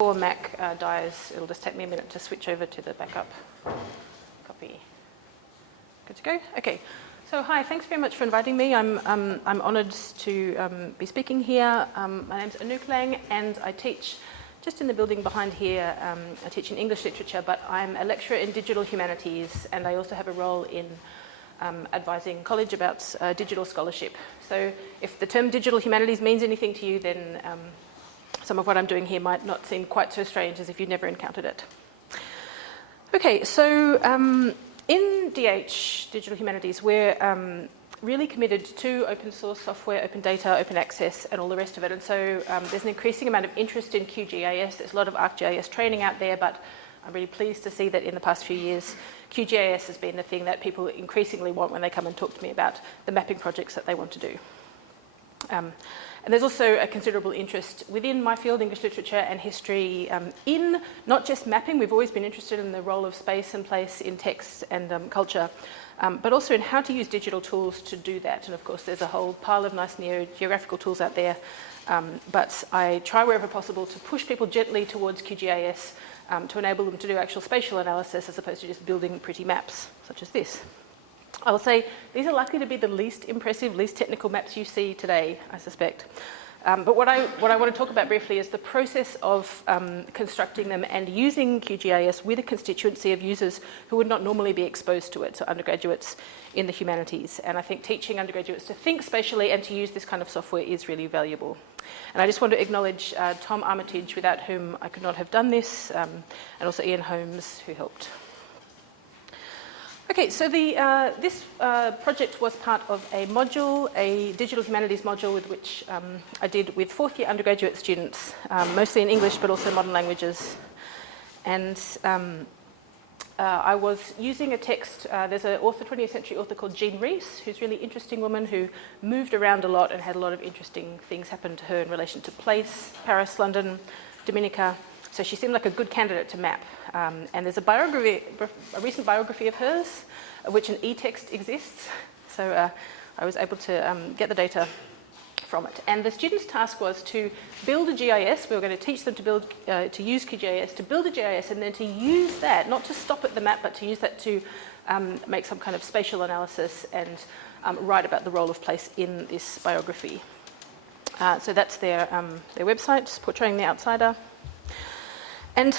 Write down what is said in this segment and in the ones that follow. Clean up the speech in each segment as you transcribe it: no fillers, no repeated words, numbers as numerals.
Before Mac dies, it'll just take me a minute to switch over to the backup copy. Good to go? Okay. So hi, thanks very much for inviting me. I'm honoured to be speaking here. My name's Anouk Lang, and I teach just in the building behind here. I teach in English literature, but I'm a lecturer in digital humanities, and I also have a role in advising college about digital scholarship. So if the term digital humanities means anything to you, then some of what I'm doing here might not seem quite so strange as if you'd never encountered it. Okay, so in DH, Digital Humanities, we're really committed to open source software, open data, open access, and all the rest of it. And so there's an increasing amount of interest in QGIS. There's a lot of ArcGIS training out there, but I'm really pleased to see that in the past few years, QGIS has been the thing that people increasingly want when they come and talk to me about the mapping projects that they want to do. And there's also a considerable interest within my field, English literature and history, in not just mapping. We've always been interested in the role of space and place in text and culture, but also in how to use digital tools to do that. And of course, there's a whole pile of nice neo-geographical tools out there, but I try wherever possible to push people gently towards QGIS to enable them to do actual spatial analysis as opposed to just building pretty maps, such as this. I will say these are likely to be the least impressive, least technical maps you see today, I suspect. But what I want to talk about briefly is the process of constructing them and using QGIS with a constituency of users who would not normally be exposed to it, so undergraduates in the humanities. And I think teaching undergraduates to think spatially and to use this kind of software is really valuable. And I just want to acknowledge Tom Armitage, without whom I could not have done this, and also Ian Holmes, who helped. Okay, so this project was part of a module, a digital humanities module, with which I did with fourth-year undergraduate students, mostly in English, but also modern languages. And I was using a text. There's an author, 20th century author called Jean Rhys, who's a really interesting woman who moved around a lot and had a lot of interesting things happen to her in relation to place, Paris, London, Dominica. So she seemed like a good candidate to map. And there's a recent biography of hers, of which an e-text exists. So I was able to get the data from it. And the students' task was to build a GIS. We were going to teach them to use QGIS, to build a GIS, and then to use that, not to stop at the map, but to use that to make some kind of spatial analysis and write about the role of place in this biography. So that's their website, Portraying the Outsider. And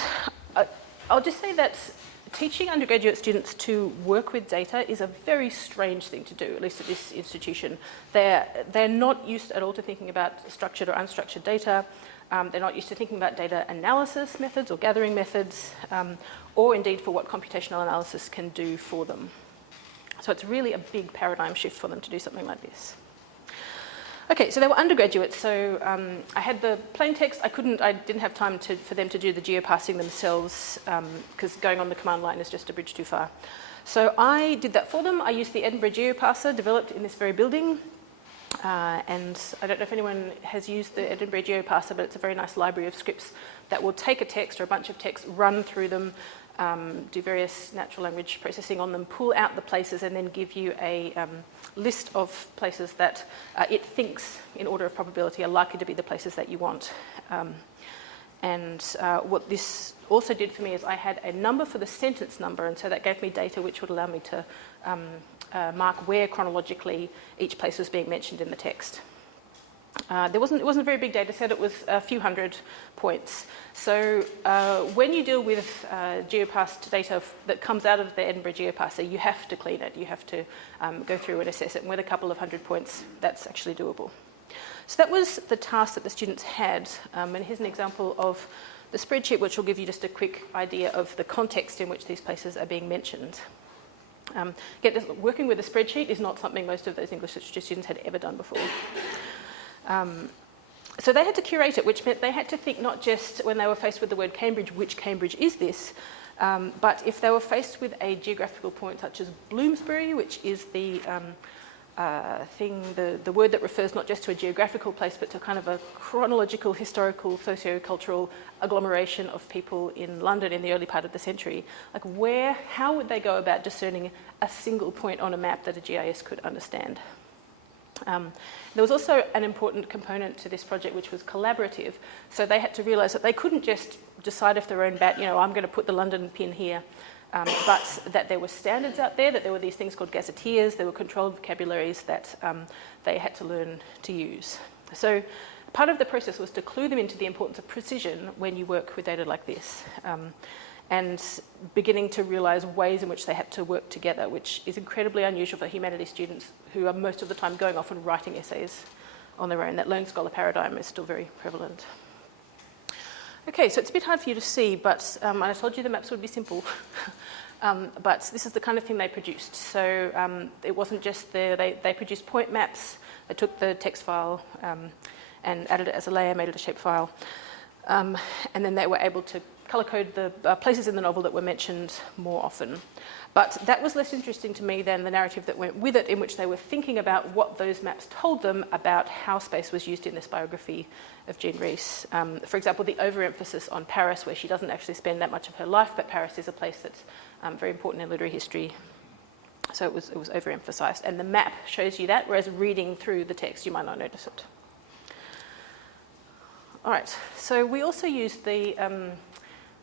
I'll just say that teaching undergraduate students to work with data is a very strange thing to do, at least at this institution. They're not used at all to thinking about structured or unstructured data. They're not used to thinking about data analysis methods or gathering methods, or indeed for what computational analysis can do for them. So it's really a big paradigm shift for them to do something like this. Okay, so they were undergraduates, so I had the plain text. I didn't have time for them to do the geoparsing themselves, because going on the command line is just a bridge too far. So I did that for them. I used the Edinburgh Geoparser, developed in this very building. And I don't know if anyone has used the Edinburgh Geoparser, but it's a very nice library of scripts that will take a text or a bunch of text, run through them, do various natural language processing on them, pull out the places, and then give you a list of places that it thinks, in order of probability, are likely to be the places that you want. And what this also did for me is I had a number for the sentence number, and so that gave me data which would allow me to mark where chronologically each place was being mentioned in the text. It wasn't a very big data set. It was a few hundred points. So when you deal with geoparsed data that comes out of the Edinburgh Geoparser, you have to clean it. You have to go through and assess it. And with a couple of hundred points, that's actually doable. So that was the task that the students had. And here's an example of the spreadsheet, which will give you just a quick idea of the context in which these places are being mentioned. Working with a spreadsheet is not something most of those English literature students had ever done before. So they had to curate it, which meant they had to think not just when they were faced with the word Cambridge, which Cambridge is this, but if they were faced with a geographical point such as Bloomsbury, which is the the word that refers not just to a geographical place, but to kind of a chronological, historical, socio-cultural agglomeration of people in London in the early part of the century. Like how would they go about discerning a single point on a map that a GIS could understand? There was also an important component to this project which was collaborative. So they had to realise that they couldn't just decide off their own bat, I'm going to put the London pin here, but that there were standards out there, that there were these things called gazetteers, there were controlled vocabularies that they had to learn to use. So part of the process was to clue them into the importance of precision when you work with data like this. And beginning to realise ways in which they had to work together, which is incredibly unusual for humanities students who are most of the time going off and writing essays on their own. That lone scholar paradigm is still very prevalent. Okay, so it's a bit hard for you to see, but I told you the maps would be simple. But this is the kind of thing they produced. So it wasn't just they produced point maps. They took the text file and added it as a layer, made it a shape file. And then they were able to colour code the places in the novel that were mentioned more often. But that was less interesting to me than the narrative that went with it, in which they were thinking about what those maps told them about how space was used in this biography of Jean Rhys. For example, the overemphasis on Paris, where she doesn't actually spend that much of her life, but Paris is a place that's very important in literary history. So it was overemphasised. And the map shows you that, whereas reading through the text, you might not notice it. All right, so we also used the,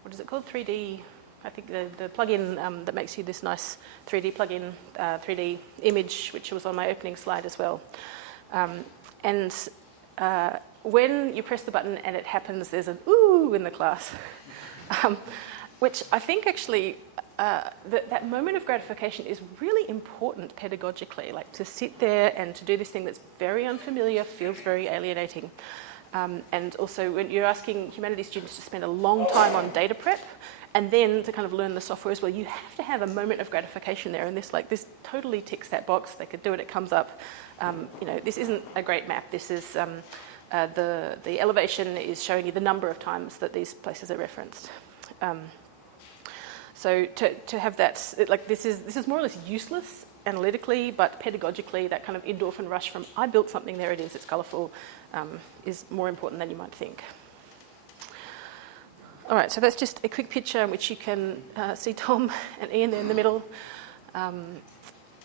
what is it called, 3D, I think the plugin that makes you this nice 3D plugin, 3D image, which was on my opening slide as well. And when you press the button and it happens, there's an ooh in the class, which I think actually, that moment of gratification is really important pedagogically, like to sit there and to do this thing that's very unfamiliar, feels very alienating. And also when you're asking humanities students to spend a long time on data prep and then to kind of learn the software as well, you have to have a moment of gratification there, and this totally ticks that box. They could do it, it comes up. This isn't a great map. This is the elevation is showing you the number of times that these places are referenced. So to have that, this is more or less useless analytically, but pedagogically, that kind of endorphin rush from I built something, there it is, it's colourful, is more important than you might think. All right, so that's just a quick picture in which you can see Tom and Ian there in the middle,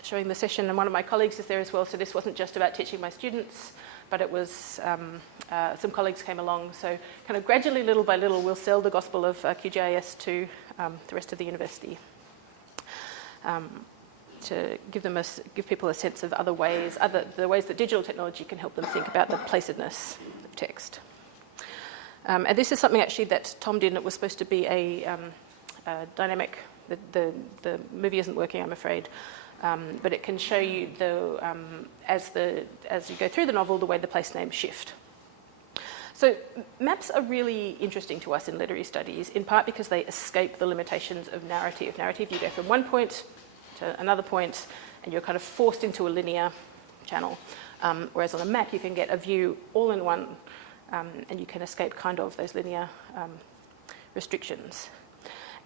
showing the session, and one of my colleagues is there as well, so this wasn't just about teaching my students, but it was some colleagues came along, so kind of gradually, little by little, we'll sell the gospel of QGIS to the rest of the university. To give people a sense of the ways that digital technology can help them think about the placedness of text. And this is something actually that Tom did, and it was supposed to be a dynamic. The movie isn't working, I'm afraid, but it can show you as you go through the novel the way the place names shift. So maps are really interesting to us in literary studies, in part because they escape the limitations of narrative. Narrative, you go from one point to another point, and you're kind of forced into a linear channel. Whereas on a map, you can get a view all in one, and you can escape kind of those linear restrictions.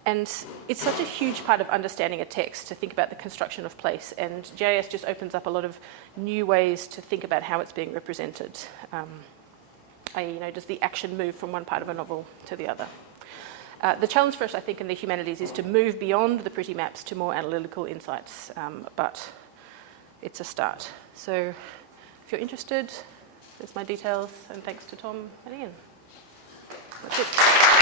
And it's such a huge part of understanding a text to think about the construction of place, and GIS just opens up a lot of new ways to think about how it's being represented. Does the action move from one part of a novel to the other? The challenge for us, I think, in the humanities is to move beyond the pretty maps to more analytical insights, but it's a start. So if you're interested, there's my details, and thanks to Tom and Ian. That's it.